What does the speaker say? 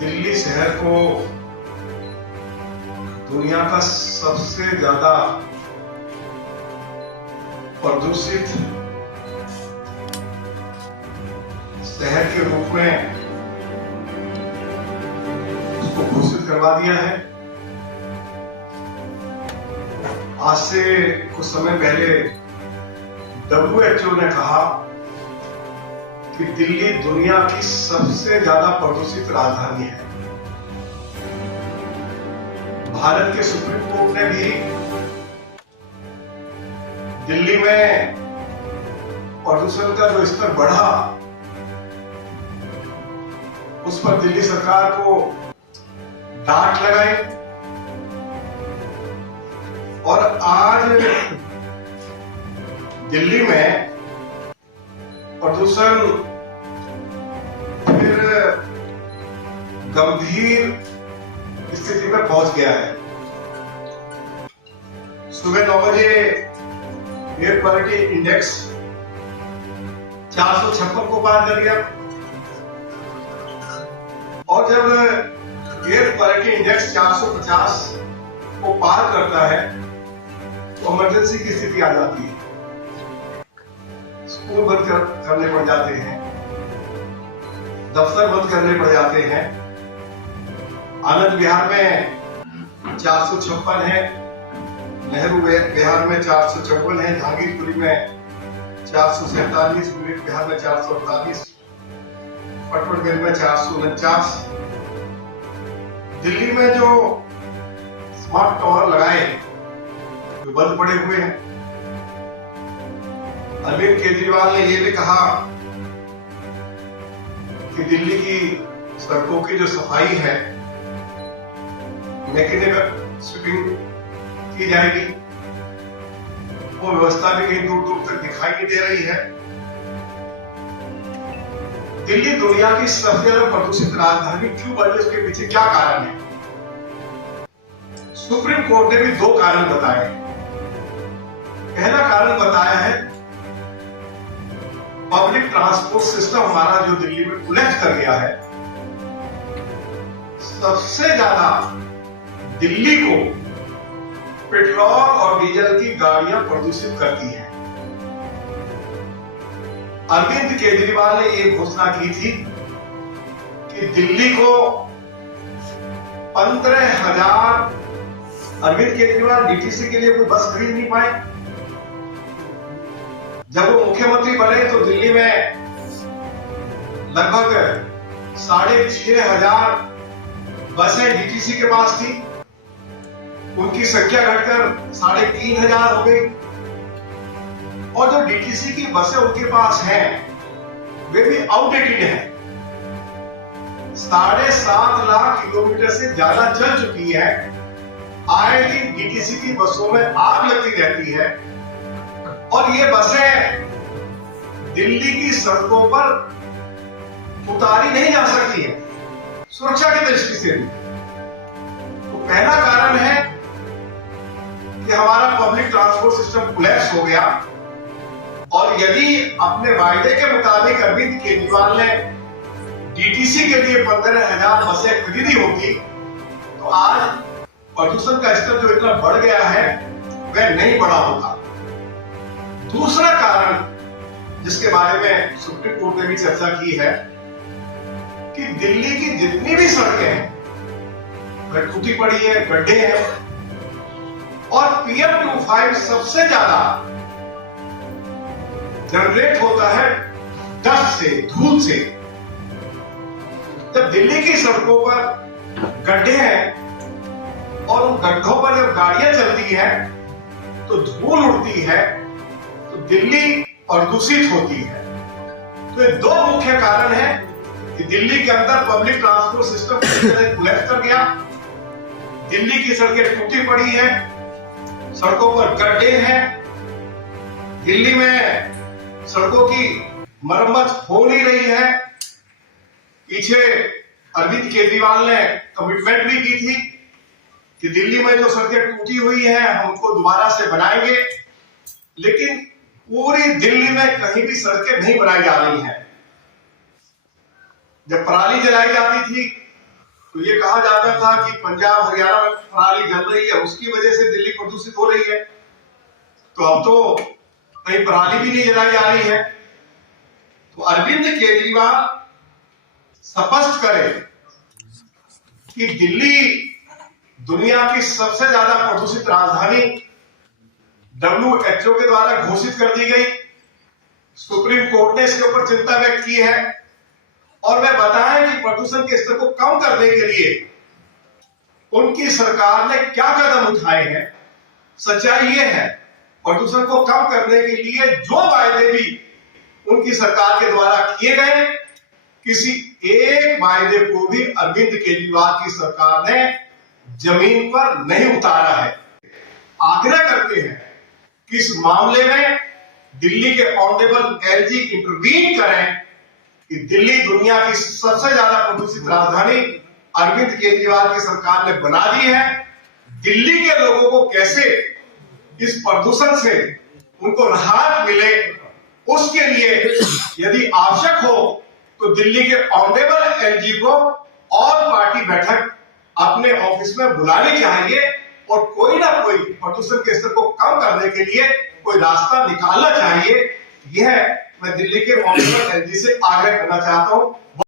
दिल्ली शहर को दुनिया का सबसे ज्यादा प्रदूषित शहर के रूप में उसको घोषित करवा दिया है। आज से कुछ समय पहले WHO ने कहा कि दिल्ली दुनिया की सबसे ज्यादा प्रदूषित राजधानी है। भारत के सुप्रीम कोर्ट ने भी दिल्ली में प्रदूषण का जो स्तर बढ़ा उस पर दिल्ली सरकार को डांट लगाई और आज दिल्ली में प्रदूषण फिर गंभीर स्थिति में पहुंच गया है। सुबह 9 बजे एयर क्वालिटी इंडेक्स 456 को पार कर गया और जब एयर क्वालिटी इंडेक्स 450 को पार करता है तो इमरजेंसी की स्थिति आ जाती है। स्कूल बंद करने पड़ जाते हैं, दफ्तर बंद करने पड़ जाते हैं। आनंद विहार में 456 है, नेहरू विहार में 454 है, जहांगीरपुरी में 447, विवेक विहार में 448, पटवर्धन में 449। दिल्ली में जो स्मार्ट टावर लगाए जो बंद पड़े हुए हैं। अरविंद केजरीवाल ने यह भी कहा कि दिल्ली की सड़कों की जो सफाई है मैकेनिकल स्वीपिंग की जाएगी। वो व्यवस्था भी कहीं दूर दूर तक दिखाई नहीं दे रही है। दिल्ली दुनिया की सबसे ज्यादा प्रदूषित राजधानी क्यों बनी, उसके पीछे क्या कारण है? सुप्रीम कोर्ट ने भी 2 कारण बताए। पहला कारण बताया है पब्लिक ट्रांसपोर्ट सिस्टम हमारा जो दिल्ली में कोलैप्स कर गया है। सबसे ज्यादा दिल्ली को पेट्रोल और डीजल की गाड़ियां प्रदूषित करती हैं। अरविंद केजरीवाल ने यह घोषणा की थी कि दिल्ली को 15,000 अरविंद केजरीवाल डीटीसी के लिए कोई बस खरीद नहीं पाए। जब वो मुख्यमंत्री बने तो दिल्ली में लगभग 6,500 बसें डीटीसी के पास थी। उनकी संख्या घटकर 3,500 हो गई और जो डीटीसी की बसें उनके पास हैं वे भी आउटडेटेड हैं। 7.5 लाख किलोमीटर से ज्यादा चल चुकी है। आए दिन डीटीसी की बसों में आग लगती रहती है और ये बसें दिल्ली की सड़कों पर उतारी नहीं जा सकती है सुरक्षा की दृष्टि से भी। तो पहला कारण है कि हमारा पब्लिक ट्रांसपोर्ट सिस्टम कोलैप्स हो गया और यदि अपने वायदे के मुताबिक अरविंद केजरीवाल ने डीटीसी के लिए 15,000 बसें खरीदी होती तो आज प्रदूषण का स्तर जो इतना बढ़ गया है वह नहीं बढ़ा होता। दूसरा कारण जिसके बारे में सुप्रीम कोर्ट ने भी चर्चा की है कि दिल्ली की जितनी भी सड़कें हैं वह टूटी पड़ी है, गड्ढे हैं और PM2.5 सबसे ज्यादा जनरेट होता है डस्ट से, धूल से। जब दिल्ली की सड़कों पर गड्ढे हैं और उन गड्ढों पर जब गाड़ियां चलती हैं तो धूल उड़ती है तो दिल्ली प्रदूषित होती है। तो ये 2 मुख्य कारण हैं कि दिल्ली के अंदर पब्लिक ट्रांसपोर्ट सिस्टम कोलैप्स कर गया, दिल्ली की सड़कें टूटी पड़ी है, सड़कों पर गड्ढे हैं, दिल्ली में सड़कों की मरम्मत हो नहीं रही है। पीछे अरविंद केजरीवाल ने कमिटमेंट भी की थी कि दिल्ली में जो सड़कें टूटी हुई हैं हम उनको दोबारा से बनाएंगे, लेकिन पूरी दिल्ली में कहीं भी सड़कें नहीं बनाई जा रही हैं। जब पराली जलाई जाती थी तो ये कहा जाता था कि पंजाब हरियाणा में पराली जल रही है, उसकी वजह से दिल्ली प्रदूषित हो रही है। तो अब तो कहीं पराली भी नहीं जलाई जा रही है। तो अरविंद केजरीवाल स्पष्ट करे कि दिल्ली दुनिया की सबसे ज्यादा प्रदूषित राजधानी WHO के द्वारा घोषित कर दी गई। सुप्रीम कोर्ट ने इसके ऊपर चिंता व्यक्त की है। और वह बताएं कि प्रदूषण के स्तर को कम करने के लिए उनकी सरकार ने क्या कदम उठाए हैं। सच्चाई यह है, प्रदूषण को कम करने के लिए जो वायदे भी उनकी सरकार के द्वारा किए गए, किसी एक वायदे को भी अरविंद केजरीवाल की सरकार ने जमीन पर नहीं उतारा है। आग्रह करते हैं कि इस मामले में दिल्ली के ऑनरेबल एलजी इंटरवीन करें कि दिल्ली दुनिया की सबसे ज्यादा प्रदूषित राजधानी अरविंद केजरीवाल की सरकार ने बना दी है। दिल्ली के लोगों को कैसे इस प्रदूषण से उनको राहत मिले, उसके लिए यदि आवश्यक हो तो दिल्ली के ऑनरेबल एलजी को और पार्टी बैठक अपने ऑफिस में बुलानी चाहिए और कोई ना कोई प्रदूषण के स्तर को कम करने के लिए कोई रास्ता निकालना चाहिए। यह मैं दिल्ली के ऑनरेबल एलजी से आग्रह करना चाहता हूं।